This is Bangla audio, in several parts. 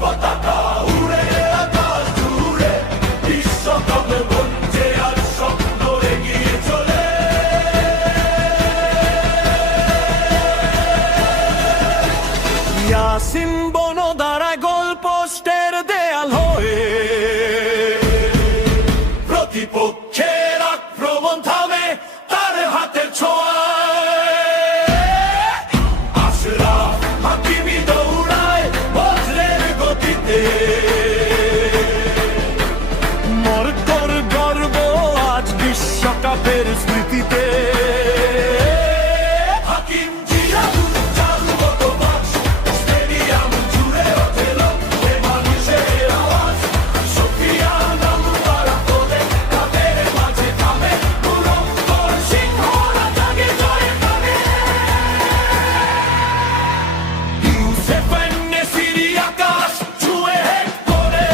পতাকা উড়ে আকাশ জুড়ে, বিশ্বকাপ মঞ্চে আর স্বপ্ন এগিয়ে চলে। ইয়াসিন বনো দাঁড়ায় গোল পোস্টের দেয়াল হয়ে, প্রতিপক্ষের আক্রমণ থামে তার হাতের ছোঁয়ায়। আশরাফ হাকিমি দৌড়ায় বজ্রের গতিতে, মরকর গর্ব আজ বিশ্বকাপের স্মৃতিতে। হাকিম জিয়াদুল জাদুগত বাক্স, স্টেডিয়াম জুড়ে ওঠে লক্ষ্যে মানুষের আওয়াজ। সুফিয়ান আলুয়ারা তোলে তাদের মাঝে থামে, পুরস্কার সিংহরা জাগে জয়ের টানে। ইউসেফ এন-নেসিরি আকাশ ছুঁয়ে হেড করে,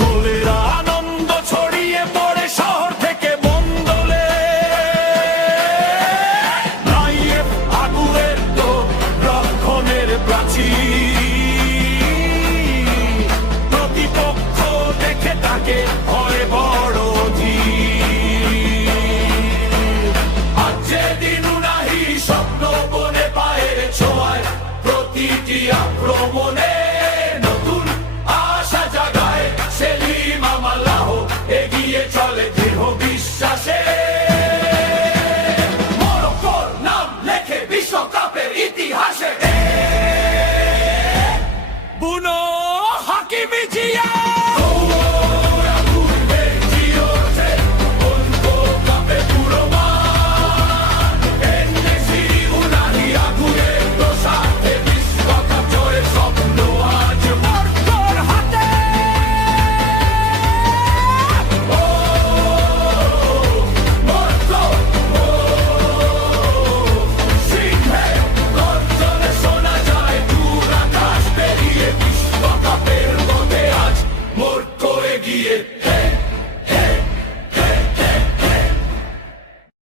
গোলের আনন্দ ছড়িয়ে পড়ে শহর থেকে বন্দরে। নাইয়েব আগুয়ের তো রক্ষণের প্রাচীর, প্রতিপক্ষ দেখে তাকে হয় বড় ধীর। আজ যেদিন উনাহি স্বপ্ন বনে পায়ের ছোঁয়ায়, প্রতিটি আক্রমণে নতুন আশা জাগায়। সেলিম আমাল্লাহ এগিয়ে চলে দৃঢ় বিশ্বাসে, মরক্কোর নাম লেখে বিশ্বকাপের ইতিহাসে। বুনো হাকিমি জিয়া।